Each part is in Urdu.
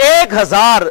1000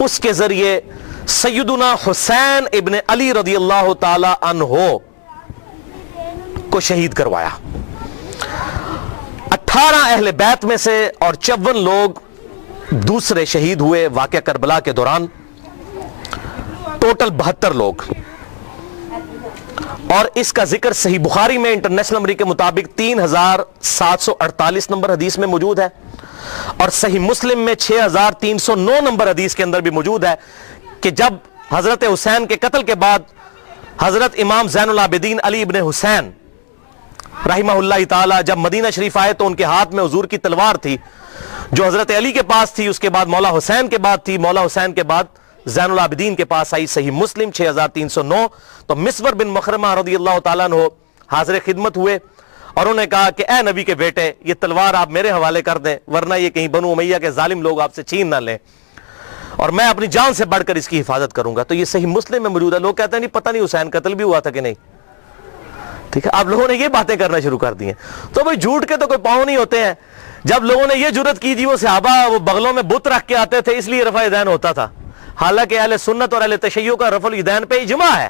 اس کے ذریعے سیدنا حسین ابن علی رضی اللہ تعالی عنہ کو شہید کروایا. 18 اہل بیت میں سے اور 54 لوگ دوسرے شہید ہوئے واقعہ کربلا کے دوران. ٹوٹل 72 لوگ. اور اس کا ذکر صحیح بخاری میں انٹرنیشنل نمبر کے مطابق 3748 نمبر حدیث میں موجود ہے, اور صحیح مسلم میں 6309 نمبر حدیث کے اندر بھی موجود ہے کہ جب حضرت حسین کے قتل کے بعد حضرت امام زین العابدین علی ابن حسین رحمہ اللہ تعالی جب مدینہ شریف آئے تو ان کے ہاتھ میں حضور کی تلوار تھی جو حضرت علی کے پاس تھی, اس کے بعد مولا حسین کے بعد تھی, مولا حسین کے بعد زین العابدین کے پاس آئی. صحیح مسلم 6309. تو مسور بن مخرمہ رضی اللہ تعالیٰ عنہ حاضر خدمت ہوئے اور انہوں نے کہا کہ اے نبی کے بیٹے, یہ تلوار آپ میرے حوالے کر دیں ورنہ یہ کہیں بنو امیہ کے ظالم لوگ آپ سے چھین نہ لیں, اور میں اپنی جان سے بڑھ کر اس کی حفاظت کروں گا. تو یہ صحیح مسلم میں موجود ہے. لوگ کہتے ہیں نہیں پتہ نہیں حسین قتل بھی ہوا تھا کہ نہیں. ٹھیک ہے, آپ لوگوں نے یہ باتیں کرنا شروع کر دی ہیں. تو بھئی جھوٹ کے تو کوئی پاؤں نہیں ہوتے ہیں. جب لوگوں نے یہ جرت کی جی وہ صحابہ وہ بغلوں میں بت رکھ کے آتے تھے اس لیے رفع یدین ہوتا تھا, حالانکہ اہل سنت اور اہل تشیع کا رفع الیدین پہ اجماع ہے,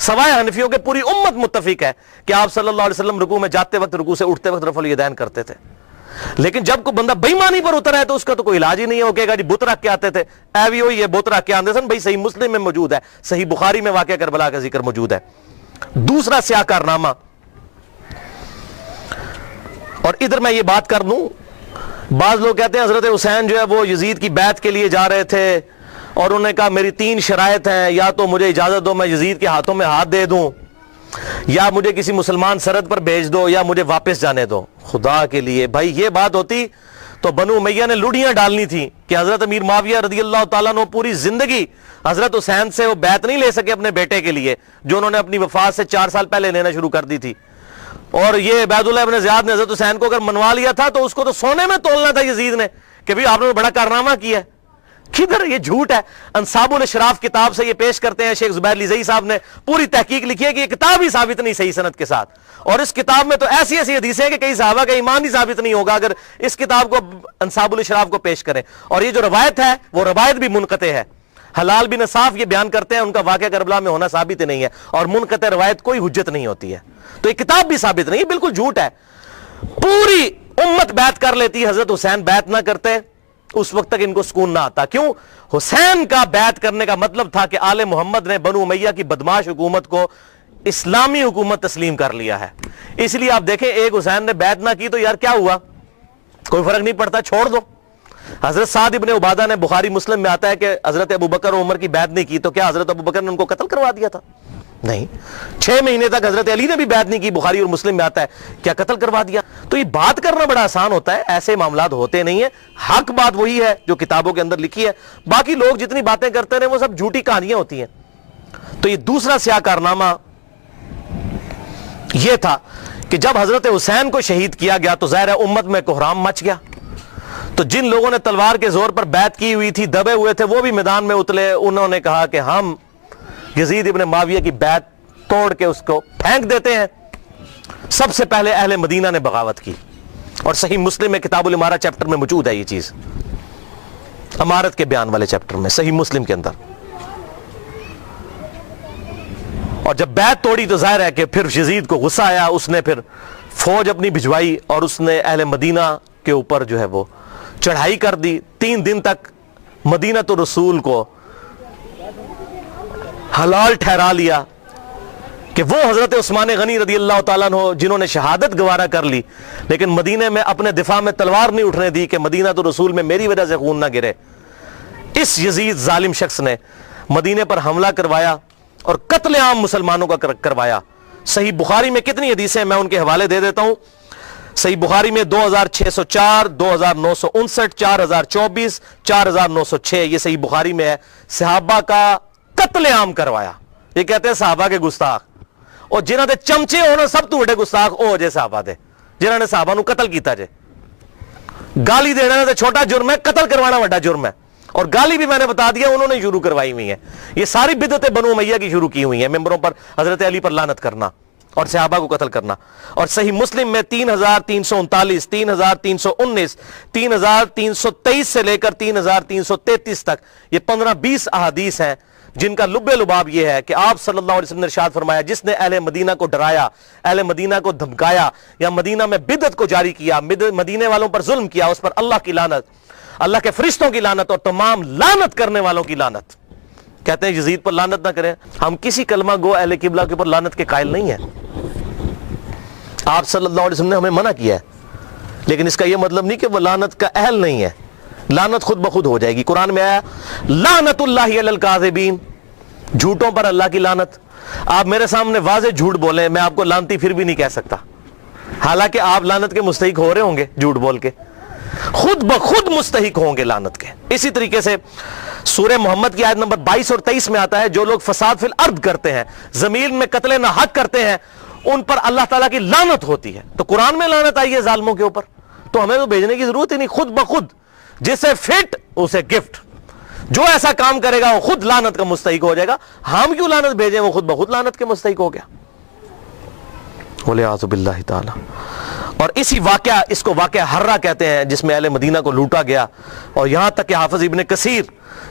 سوائے حنفیوں کے پوری امت متفق ہے کہ آپ صلی اللہ علیہ وسلم رکوع میں جاتے وقت رکوع سے اٹھتے وقت رفع الیدین کرتے تھے. لیکن جب کوئی بندہ بے ایمانی پر اترا ہے تو اس کا تو کوئی علاج ہی نہیں ہے. وہ کہے گا جی بت رکھ کے آتے تھے, اے بھی ہوئی یہ بت رکھ کے آتے سن. بھائی صحیح مسلم میں موجود ہے, صحیح بخاری میں واقعہ کربلا کا ذکر موجود ہے. دوسرا سیاہ کارنامہ, اور ادھر میں یہ بات کر دوں, بعض لوگ کہتے ہیں حضرت حسین جو ہے وہ یزید کی بیعت کے لیے جا رہے تھے اور انہوں نے کہا میری 3 شرائط ہیں, یا تو مجھے اجازت دو میں یزید کے ہاتھوں میں ہاتھ دے دوں, یا مجھے کسی مسلمان سرحد پر بھیج دو, یا مجھے واپس جانے دو. خدا کے لیے بھائی یہ بات ہوتی تو بنو امیہ نے لوڑیاں ڈالنی تھی کہ حضرت امیر معاویہ رضی اللہ تعالیٰ عنہ پوری زندگی حضرت حسین سے وہ بیعت نہیں لے سکے اپنے بیٹے کے لیے جو انہوں نے اپنی وفات سے 4 سال پہلے لینا شروع کر دی تھی. اور یہ عبید اللہ ابن زیاد نے حضرت حسین کو اگر منوا لیا تھا تو اس کو تو سونے میں تولنا تھا یزید نے کہ بھی آپ نے بڑا کارنامہ کیا ہے. کدھر یہ جھوٹ ہے. انصاب الاشراف کتاب سے یہ پیش کرتے ہیں, شیخ زبیر لیزئی صاحب نے پوری تحقیق لکھی ہے کہ یہ کتاب ہی ثابت نہیں صحیح سند کے ساتھ, اور اس کتاب میں تو ایسی ایسی حدیثیں ہیں کہ کئی صحابہ کا ایمان ہی ثابت نہیں ہوگا اگر اس کتاب کو انصاب الاشراف کو پیش کریں. اور یہ جو روایت ہے وہ روایت بھی منقطع ہے. حلال بن صاف یہ بیان کرتے ہیں ان کا واقعہ کربلا میں ہونا ثابت ہی نہیں ہے, اور منقطع روایت کوئی حجت نہیں ہوتی ہے. تو یہ کتاب بھی ثابت نہیں, بالکل جھوٹ ہے. پوری امت بیعت کر لیتی, حضرت حسین بیعت نہ کرتے اس وقت تک ان کو سکون نہ آتا. کیوں؟ حسین کا بیعت کرنے کا مطلب تھا کہ آل محمد نے بنو امیہ کی بدماش حکومت کو اسلامی حکومت تسلیم کر لیا ہے. اس لیے آپ دیکھیں ایک حسین نے بیعت نہ کی تو یار کیا ہوا, کوئی فرق نہیں پڑتا, چھوڑ دو. حضرت سعد ابن عبادہ نے بخاری مسلم میں آتا ہے کہ حضرت ابوبکر و عمر کی بیعت نہیں کی, تو کیا حضرت ابوبکر نے ان کو قتل کروا دیا تھا؟ نہیں. 6 مہینے تک حضرت علی نے بھی بیعت نہیں کی, بخاری اور مسلم میں آتا ہے, کیا قتل کروا دیا؟ تو یہ بات کرنا بڑا آسان ہوتا ہے, ایسے معاملات ہوتے نہیں ہیں. حق بات وہی ہے جو کتابوں کے اندر لکھی ہے, باقی لوگ جتنی باتیں کرتے ہیں وہ سب جھوٹی کہانیاں ہوتی ہیں. تو یہ دوسرا سیاہ کارنامہ یہ تھا کہ جب حضرت حسین کو شہید کیا گیا تو ظاہر ہے امت میں کوہرام مچ گیا. تو جن لوگوں نے تلوار کے زور پر بیعت کی ہوئی تھی, دبے ہوئے تھے, وہ بھی میدان میں اترے. انہوں نے کہا کہ ہم یزید ابن معاویہ کی بیعت توڑ کے اس کو پھینک دیتے ہیں. سب سے پہلے اہل مدینہ نے بغاوت کی, اور صحیح مسلم میں کتاب الامارہ چیپٹر میں موجود ہے یہ چیز, امارت کے بیان والے چیپٹر میں صحیح مسلم کے اندر. اور جب بیعت توڑی تو ظاہر ہے کہ پھر یزید کو غصہ آیا, اس نے پھر فوج اپنی بھجوائی اور اس نے اہل مدینہ کے اوپر جو ہے وہ چڑھائی کر دی. 3 دن تک مدینہ تو رسول کو حلال ٹھہرا لیا کہ وہ حضرت عثمان غنی رضی اللہ تعالیٰ عنہ جنہوں نے شہادت گوارا کر لی لیکن مدینہ میں اپنے دفاع میں تلوار نہیں اٹھنے دی کہ مدینہ تو رسول میں میری وجہ سے خون نہ گرے. اس یزید ظالم شخص نے مدینہ پر حملہ کروایا اور قتل عام مسلمانوں کا کروایا. صحیح بخاری میں کتنی حدیثیں ہیں میں ان کے حوالے دے دیتا ہوں. صحیح بخاری میں 2604, 2959, 4024, 4906 یہ صحیح بخاری میں ہے. صحابہ کا قتل عام کروایا. یہ کہتے ہیں صحابہ کے گستاخ, اور جنہاں دے چمچے ہونا سب تو بڑے گستاخ او جے صحابہ دے جنہاں نے صحابہ نو قتل کیتا جے. گالی دینا تے چھوٹا جرم ہے, قتل کروانا بڑا جرم ہے. اور گالی بھی میں نے بتا دیا انہوں نے شروع کروائی ہوئی ہے. یہ ساری بدعتیں بنو امیہ کی شروع کی ہوئی ہیں, ممبروں پر حضرت علی پر لعنت کرنا, اور صحابہ کو قتل کرنا. اور صحیح مسلم میں 3339 3319 3323 سے لے کر 3333 تک یہ 15-20 احادیث ہیں جن کا لب لباب یہ ہے کہ آپ صلی اللہ علیہ وسلم نے ارشاد فرمایا جس نے اہل مدینہ کو ڈرایا, اہل مدینہ کو دھمکایا یا مدینہ میں بدعت کو جاری کیا, مدینے والوں پر ظلم کیا, اس پر اللہ کی لعنت, اللہ کے فرشتوں کی لعنت اور تمام لعنت کرنے والوں کی لعنت. کہتے ہیں یزید پر لعنت نہ کریں. ہم کسی کلمہ گو اہل قبلہ کے اوپر لعنت کے قائل نہیں ہیں. آپ صلی اللہ علیہ وسلم نے ہمیں منع کیا ہے, لیکن اس کا یہ مطلب نہیں کہ وہ لعنت کا اہل نہیں ہے. لعنت خود بخود ہو جائے گی. قرآن میں آیا لعنت اللہ علی الکاذبین, جھوٹوں پر اللہ کی لعنت. آپ میرے سامنے واضح جھوٹ بولیں, میں آپ کو لعنتی پھر بھی نہیں کہہ سکتا, حالانکہ آپ لعنت کے مستحق ہو رہے ہوں گے. جھوٹ بول کے خود بخود مستحق ہوں گے لعنت کے. اسی طریقے سے سورہ محمد کی آیت نمبر 22 اور 23 میں آتا ہے جو لوگ فساد فی الارض کرتے ہیں, زمین میں قتل ناحق کرتے ہیں, ان پر اللہ تعالیٰ کی لعنت ہوتی ہے. تو قرآن میں لعنت آئی ہے ظالموں کے اوپر, تو ہمیں تو بھیجنے کی ضرورت ہی نہیں. خود بخود جسے فٹ اسے گفٹ, جو ایسا کام کرے گا وہ خود لعنت کا مستحق ہو جائے گا. ہم کیوں لعنت بھیجیں, وہ خود بخود لعنت کے مستحق ہو گیا. وَلِعَاذُ بِاللَّهِ تعالی. اور اسی واقعہ, اس کو واقعہ حرہ کہتے ہیں, جس میں اہل مدینہ کو لوٹا گیا. اور یہاں تک کہ حافظ ابن کثیر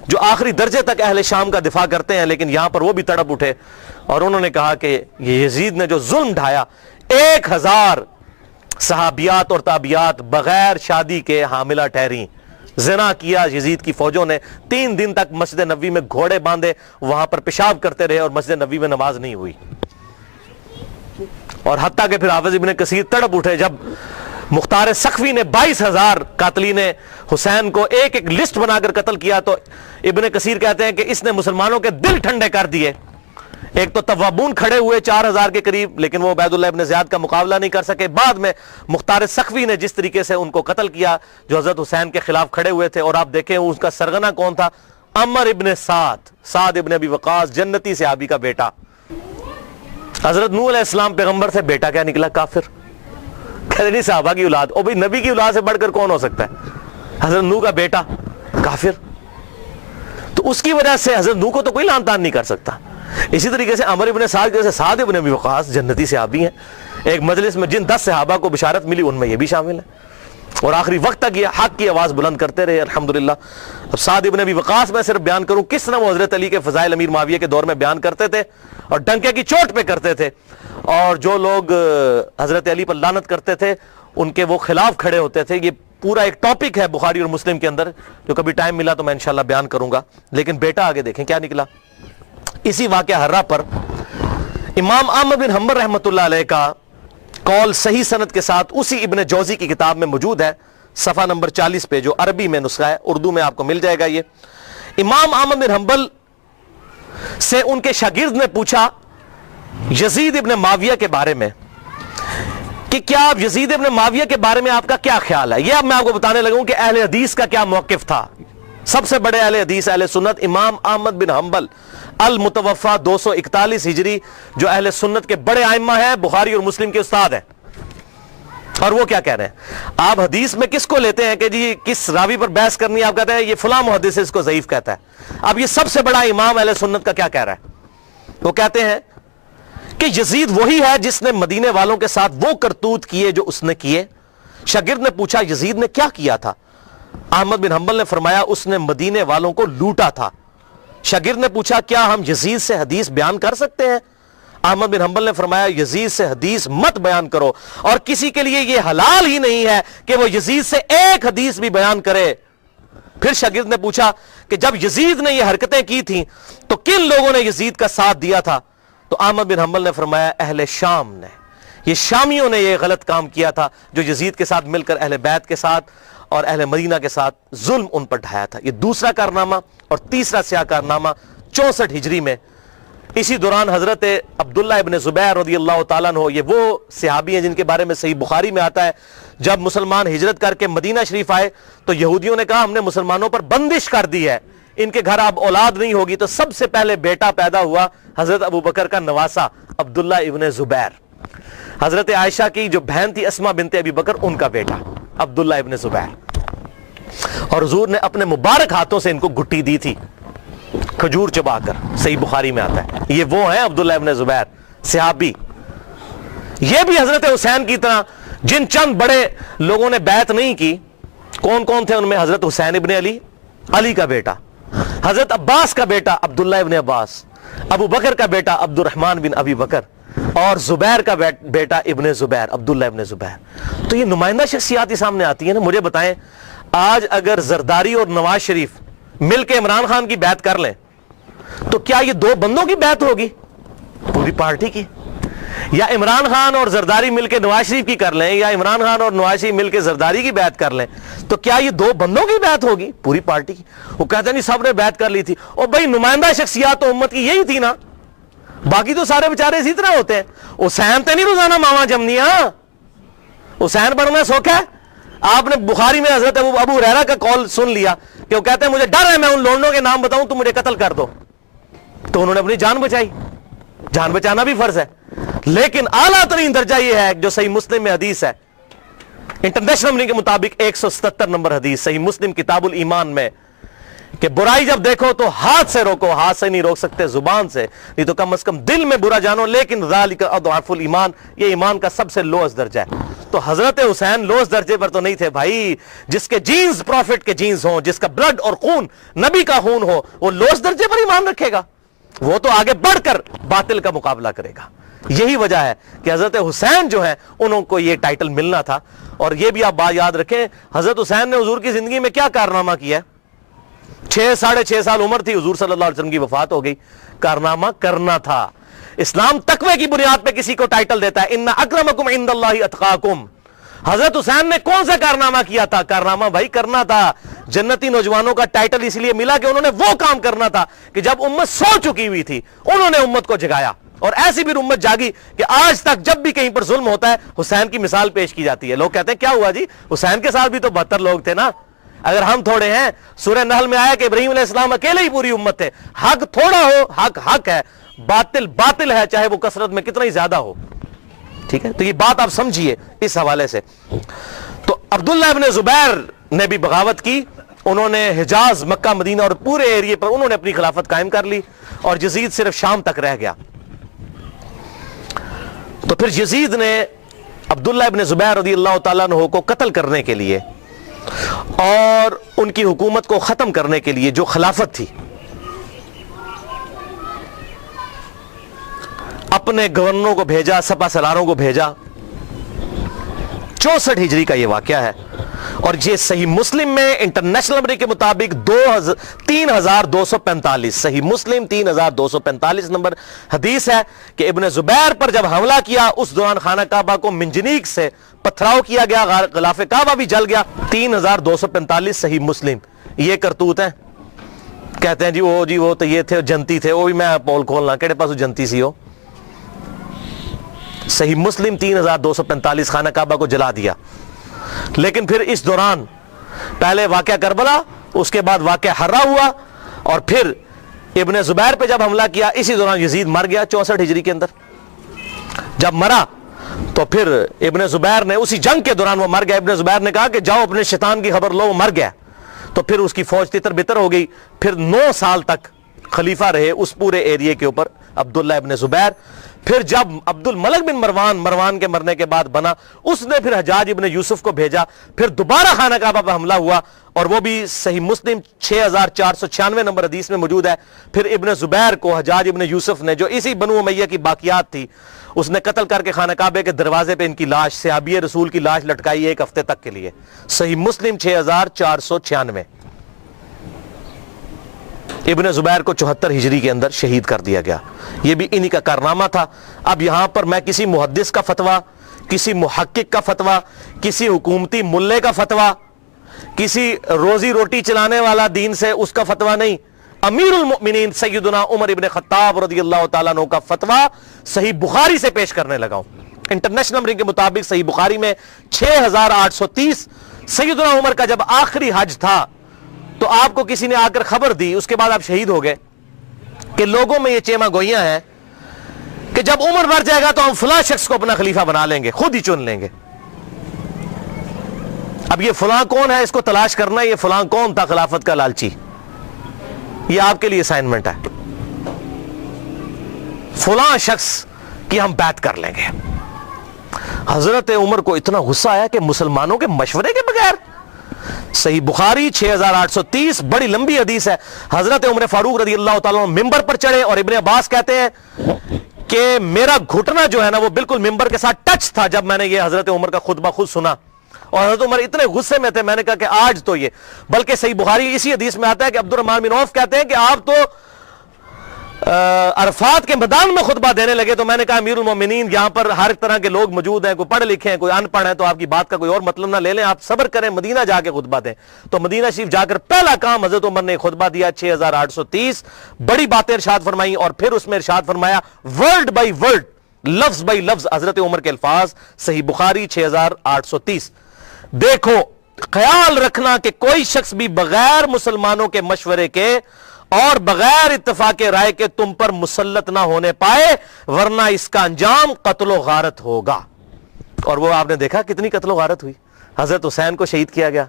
جو آخری درجے تک اہل شام کا دفاع کرتے ہیں, لیکن یہاں پر وہ بھی تڑپ اٹھے اور انہوں نے کہا کہ یہ یزید نے جو ظلم ڈھایا, 1000 صحابیات اور تابعات بغیر شادی کے حاملہ ٹھہریں. زنا کیا یزید کی فوجوں نے, 3 دن تک مسجد نبوی میں گھوڑے باندھے, وہاں پر پیشاب کرتے رہے اور مسجد نبوی میں نماز نہیں ہوئی. اور حتیٰ کہ پھر حافظ ابن کثیر تڑپ اٹھے جب مختار سقفی نے 22,000 قاتلین حسین کو ایک ایک لسٹ بنا کر قتل کیا, تو ابن کثیر کہتے ہیں کہ اس نے مسلمانوں کے دل ٹھنڈے کر دیے. ایک تو توابون کھڑے ہوئے 4,000 کے قریب, لیکن وہ عبید اللہ ابن زیاد کا مقابلہ نہیں کر سکے. بعد میں مختار سقفی نے جس طریقے سے ان کو قتل کیا جو حضرت حسین کے خلاف کھڑے ہوئے تھے, اور آپ دیکھیں اس کا سرغنہ کون تھا, عمر ابن سعد ابن ابی وقاص, جنتی صحابی کا بیٹا. حضرت نوح علیہ السلام پیغمبر سے بیٹا کیا نکلا, کافر. کہتے نہیں صحابہ کی اولاد, او بھئی نبی کی اولاد سے بڑھ کر کون ہو سکتا ہے, حضرت نوح کا بیٹا کافر. تو اس کی وجہ سے حضرت نوح کو تو کوئی لعن طعن نہیں کر سکتا. اسی طریقے سے عمر ابن سعد جیسے سعد ابن ابی وقاص جنتی صحابی ہیں. ایک مجلس میں جن 10 صحابہ کو بشارت ملی ان میں یہ بھی شامل ہے, اور آخری وقت تک یہ حق کی آواز بلند کرتے رہے الحمدللہ. اب سعد ابن ابی وقاص میں صرف بیان کروں کس طرح وہ حضرت علی کے فضائل امیر معاویہ کے دور میں بیان کرتے تھے اور ڈنکے کی چوٹ پہ کرتے تھے, اور جو لوگ حضرت علی پر لعنت کرتے تھے ان کے وہ خلاف کھڑے ہوتے تھے. یہ پورا ایک ٹاپک ہے بخاری اور مسلم کے اندر, جو کبھی ٹائم ملا تو میں انشاءاللہ بیان کروں گا. لیکن بیٹا آگے دیکھیں کیا نکلا. اسی واقعہ حرہ پر امام احمد بن حنبل رحمۃ اللہ علیہ کا قول صحیح سند کے ساتھ اسی ابن جوزی کی کتاب میں موجود ہے, صفحہ نمبر 40 پہ, جو عربی میں نسخہ ہے, اردو میں آپ کو مل جائے گا. یہ امام احمد بن حنبل سے ان کے شاگرد نے پوچھا یزید ابن معاویہ کے بارے میں کہ کیا آپ یزید ابن معاویہ کے بارے میں آپ کا کیا خیال ہے. یہ اب میں آپ کو بتانے لگا ہوں کہ اہل حدیث کا کیا موقف تھا. سب سے بڑے اہل حدیث اہل سنت امام احمد بن حنبل المتوفا 241 ہجری, جو اہل سنت کے بڑے ائمہ ہیں, بخاری اور مسلم کے استاد ہیں. اور وہ کیا کہہ رہے ہیں, آپ حدیث میں کس کو لیتے ہیں کہ جی کس راوی پر بحث کرنی ہے, آپ کہتے ہیں یہ فلاں محدث اس کو ضعیف کہتا ہے. اب یہ سب سے بڑا امام اہل سنت کا کیا کہہ رہا ہے, وہ کہتے ہیں کہ یزید وہی ہے جس نے مدینے والوں کے ساتھ وہ کرتوت کیے جو اس نے کیے. شاگرد نے پوچھا یزید نے کیا کیا تھا, احمد بن حنبل نے فرمایا اس نے مدینے والوں کو لوٹا تھا. شاگرد نے پوچھا کیا ہم یزید سے حدیث بیان کر سکتے ہیں, احمد بن حنبل نے فرمایا یزید سے حدیث مت بیان کرو, اور کسی کے لیے یہ حلال ہی نہیں ہے کہ وہ یزید سے ایک حدیث بھی بیان کرے. پھر شاگرد نے پوچھا کہ جب یزید نے یہ حرکتیں کی تھیں تو کن لوگوں نے یزید کا ساتھ دیا تھا, تو احمد بن حنبل نے فرمایا اہل شام نے, یہ شامیوں نے یہ غلط کام کیا تھا جو یزید کے ساتھ مل کر اہل بیت کے ساتھ اور اہل مدینہ کے ساتھ ظلم ان پر ڈھایا تھا. یہ دوسرا کارنامہ. اور تیسرا سیاہ کارنامہ 64 ہجری میں اسی دوران حضرت عبداللہ ابن زبیر رضی اللہ تعالیٰ عنہ, یہ وہ صحابی ہیں جن کے بارے میں صحیح بخاری میں آتا ہے, جب مسلمان ہجرت کر کے مدینہ شریف آئے تو یہودیوں نے کہا ہم نے مسلمانوں پر بندش کر دی ہے, ان کے گھر اب اولاد نہیں ہوگی. تو سب سے پہلے بیٹا پیدا ہوا حضرت ابو بکر کا نواسا عبداللہ ابن زبیر, حضرت عائشہ کی جو بہن تھی اسما بنت ابی بکر, ان کا بیٹا عبداللہ ابن زبیر. اور حضور نے اپنے مبارک ہاتھوں سے ان کو گٹی دی تھی کھجور چبا کر, صحیح بخاری میں آتا ہے. یہ وہ ہیں عبداللہ ابن زبیر صحابی. یہ بھی حضرت حسین کی طرح جن چند بڑے لوگوں نے بیعت نہیں کی، کون کون تھے ان میں؟ حضرت حسین ابن علی، علی کا بیٹا، حضرت عباس کا بیٹا عبداللہ ابن عباس، ابو بکر کا بیٹا عبد الرحمن بن ابی بکر، اور زبیر کا بیٹا ابن زبیر، عبداللہ ابن زبیر۔ تو یہ نمائندہ شخصیات ہی سامنے آتی ہیں نا۔ مجھے بتائیں، آج اگر زرداری اور نواز شریف مل کے عمران خان کی بیعت کر لیں تو کیا یہ دو بندوں کی بیعت ہوگی؟ پوری پارٹی کی۔ یا عمران خان اور زرداری مل کے نواز شریف کی کر لیں، یا عمران خان اور نواز شریف مل کے زرداری کی بیعت کر لیں، تو کیا یہ دو بندوں کی بیعت ہوگی؟ پوری پارٹی کی۔ وہ کہتے ہیں نہیں سب نے بیعت کر لی تھی، اور بھائی نمائندہ شخصیات تو امت کی یہی تھی نا، باقی تو سارے بیچارے اسی طرح ہوتے ہیں۔ حسین تے نہیں روزانہ ماما جمنیاں، حسین بڑھنا سوکھ ہے۔ آپ نے بخاری میں حضرت ابو ہریرہ کا قول سن لیا کہ وہ کہتے ہیں مجھے ڈر ہے میں ان لوگوں کے نام بتاؤں تو مجھے قتل کر دو، تو انہوں نے اپنی جان بچائی۔ جان بچانا بھی فرض ہے، لیکن اعلیٰ ترین درجہ یہ ہے جو صحیح مسلم میں حدیث ہے، انٹرنیشنل نمبر کے مطابق 177 نمبر حدیث صحیح مسلم کتاب الایمان میں، کہ برائی جب دیکھو تو ہاتھ سے روکو، ہاتھ سے نہیں روک سکتے زبان سے، نہیں تو کم از کم دل میں برا جانو، لیکن ذالک اضعف الایمان، یہ ایمان کا سب سے لوئسٹ درجہ ہے۔ تو حضرت حسین لوئسٹ درجے پر تو نہیں تھے بھائی، جس کے جینز پروفٹ کے جینز ہوں، جس کا بلڈ اور خون نبی کا خون ہو، وہ لوئسٹ درجے پر ایمان رکھے گا؟ وہ تو آگے بڑھ کر باطل کا مقابلہ کرے گا۔ یہی وجہ ہے کہ حضرت حسین جو ہیں انہوں کو یہ ٹائٹل ملنا تھا۔ اور یہ بھی آپ بات یاد رکھیں، حضرت حسین نے حضور کی زندگی میں کیا کارنامہ کیا ہے؟ 6 سال عمر تھی، حضور صلی اللہ علیہ وسلم کی وفات ہو گئی۔ کارنامہ کرنا تھا۔ اسلام تقوی کی بنیاد پہ کسی کو ٹائٹل دیتا ہے، ان اکرمکم عند اللہ اتقاکم۔ حضرت حسین نے کون سا کارنامہ کیا تھا؟ کارنامہ بھائی کرنا تھا۔ جنتی نوجوانوں کا ٹائٹل اس لیے ملا کہ انہوں نے وہ کام کرنا تھا کہ جب امت سو چکی ہوئی تھی انہوں نے امت کو جگایا، اور ایسی بھی امت جاگی کہ آج تک جب بھی کہیں پر ظلم ہوتا ہے حسین کی مثال پیش کی جاتی ہے۔ لوگ کہتے ہیں کیا ہوا جی، حسین کے ساتھ بھی تو 72 لوگ تھے نا، اگر ہم تھوڑے ہیں۔ سورہ نحل میں آیا کہ ابراہیم علیہ السلام اکیلے ہی پوری امت تھے۔ حق تھوڑا ہو، حق حق ہے، باطل باطل ہے، چاہے وہ کثرت میں کتنا ہی زیادہ ہو۔ ٹھیک ہے، تو یہ بات آپ سمجھیے اس حوالے سے۔ تو عبداللہ ابن زبیر نے بھی بغاوت کی، انہوں نے حجاز، مکہ، مدینہ اور پورے ایریے پر انہوں نے اپنی خلافت قائم کر لی، اور یزید صرف شام تک رہ گیا۔ تو پھر یزید نے عبداللہ ابن زبیر رضی اللہ تعالیٰ عنہ کو قتل کرنے کے لیے اور ان کی حکومت کو ختم کرنے کے لیے جو خلافت تھی، اپنے گورنروں کو بھیجا، سپہ سالاروں کو بھیجا۔ 64 ہجری کا یہ واقعہ ہے، اور یہ صحیح مسلم میں انٹرنیشنل نمبر کے مطابق 3245، صحیح مسلم 3245 نمبر حدیث ہے کہ ابن زبیر پر جب حملہ کیا اس دوران خانہ کعبہ کو منجنیق سے پتھراؤ کیا گیا، غلاف کعبہ بھی جل گیا۔ 3245 صحیح مسلم۔ یہ کرتوت ہیں، کہتے ہیں جی وہ تو یہ تھے جنتی تھے، وہ بھی میں پول کھولنا کہڑے پاس جنتی سی ہو۔ صحیح مسلم 3245 خانہ کعبہ کو جلا دیا۔ لیکن پھر اس دوران پہلے واقعہ کربلا، اس کے بعد واقعہ حرہ ہوا، اور پھر ابن زبیر پہ جب حملہ کیا اسی دوران یزید مر گیا 64 ہجری کے اندر۔ جب مرا تو پھر ابن زبیر نے اسی جنگ کے دوران وہ مر گیا، ابن زبیر نے کہا کہ جاؤ اپنے شیطان کی خبر لو، وہ مر گیا۔ تو پھر اس کی فوج تتر بتر ہو گئی۔ پھر 9 سال تک خلیفہ رہے اس پورے ایریے کے اوپر عبداللہ ابن زبیر۔ پھر جب عبد الملک بن مروان کے مرنے کے بعد بنا، اس نے پھر حجاج ابن یوسف کو بھیجا، پھر دوبارہ خانہ کعبہ پر حملہ ہوا، اور وہ بھی صحیح مسلم 6496 نمبر حدیث میں موجود ہے۔ پھر ابن زبیر کو حجاج ابن یوسف نے، جو اسی بنو امیہ کی باقیات تھی، اس نے قتل کر کے خانہ کعبے کے دروازے پہ ان کی لاش، صحابی رسول کی لاش لٹکائی 1 ہفتے تک کے لیے۔ صحیح مسلم 6496۔ ابن زبیر کو 74 ہجری کے اندر شہید کر دیا گیا۔ یہ بھی انہی کا کارنامہ تھا۔ اب یہاں پر میں کسی محدث کا فتویٰ، کسی محقق کا فتویٰ، کسی حکومتی ملے کا فتویٰ، کسی روزی روٹی چلانے والا دین سے اس کا فتویٰ نہیں، امیر المؤمنین سیدنا عمر ابن خطاب رضی اللہ تعالیٰ عنہ کا فتویٰ صحیح بخاری سے پیش کرنے لگا ہوں۔ انٹرنیشنل نمبر کے مطابق صحیح بخاری میں 6830، سیدنا عمر کا جب آخری حج تھا تو آپ کو کسی نے آ کر خبر دی، اس کے بعد آپ شہید ہو گئے، کہ لوگوں میں یہ چیما گوئیاں ہیں کہ جب عمر مر جائے گا تو ہم فلاں شخص کو اپنا خلیفہ بنا لیں گے، خود ہی چن لیں گے۔ اب یہ فلاں کون ہے، اس کو تلاش کرنا، یہ فلاں کون تھا خلافت کا لالچی، یہ آپ کے لیے اسائنمنٹ ہے۔ فلاں شخص کی ہم بیعت کر لیں گے، حضرت عمر کو اتنا غصہ آیا کہ مسلمانوں کے مشورے کے بغیر. صحیح بخاری 6830 بڑی لمبی حدیث ہے. حضرت عمر فاروق رضی اللہ تعالیٰ عنہ ممبر پر چڑھے اور ابن عباس کہتے ہیں کہ میرا گھٹنا جو ہے نا وہ بالکل ممبر کے ساتھ ٹچ تھا جب میں نے یہ حضرت عمر کا خطبہ خود سنا. اور حضرت عمر اتنے غصے میں تھے, میں نے کہا کہ آج تو یہ, بلکہ صحیح بخاری اسی حدیث میں آتا ہے کہ عبد الرحمن بن عوف کہتے ہیں کہ آپ تو عرفات کے میدان میں خطبہ دینے لگے تو میں نے کہا امیر المومنین یہاں پر ہر طرح کے لوگ موجود ہیں, کوئی پڑھے لکھے ہیں, کوئی ان پڑھ ہیں, تو آپ کی بات کا کوئی اور مطلب نہ لے لیں, آپ صبر کریں, مدینہ جا کے خطبہ دیں. تو مدینہ شریف جا کر پہلا کام حضرت عمر نے خطبہ دیا 6830 بڑی باتیں ارشاد فرمائی, اور پھر اس میں ارشاد فرمایا ورڈ بائی ورڈ, لفظ بائی لفظ حضرت عمر کے الفاظ. صحیح بخاری 6830. دیکھو خیال رکھنا کہ کوئی شخص بھی بغیر مسلمانوں کے مشورے کے اور بغیر اتفاق رائے کے تم پر مسلط نہ ہونے پائے, ورنہ اس کا انجام قتل و غارت ہوگا. اور وہ آپ نے دیکھا کتنی قتل و غارت ہوئی. حضرت حسین کو شہید کیا گیا,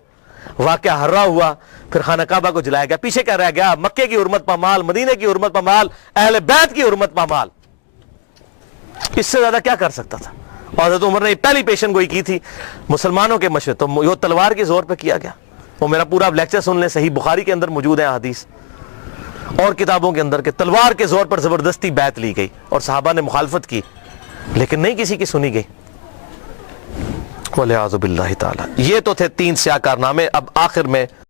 واقعہ ہررا ہوا, پھر خانہ کعبہ کو جلایا گیا. پیچھے کیا رہ گیا؟ مکے کی حرمت پامال, مدینے کی حرمت پامال, اہل بیت کی حرمت پامال. اس سے زیادہ کیا کر سکتا تھا؟ اور حضرت عمر نے پہلی پیشن گوئی کی تھی مسلمانوں کے مشورے, تو وہ تلوار کے زور پہ کیا گیا. وہ میرا پورا لیکچر سن لیں, صحیح بخاری کے اندر موجود ہے حدیث اور کتابوں کے اندر, کہ تلوار کے زور پر زبردستی بیعت لی گئی اور صحابہ نے مخالفت کی لیکن نہیں کسی کی سنی گئی. وَلِعَاذُ بِاللَّهِ تعالی. یہ تو تھے 3 سیاہ کارنامے. اب آخر میں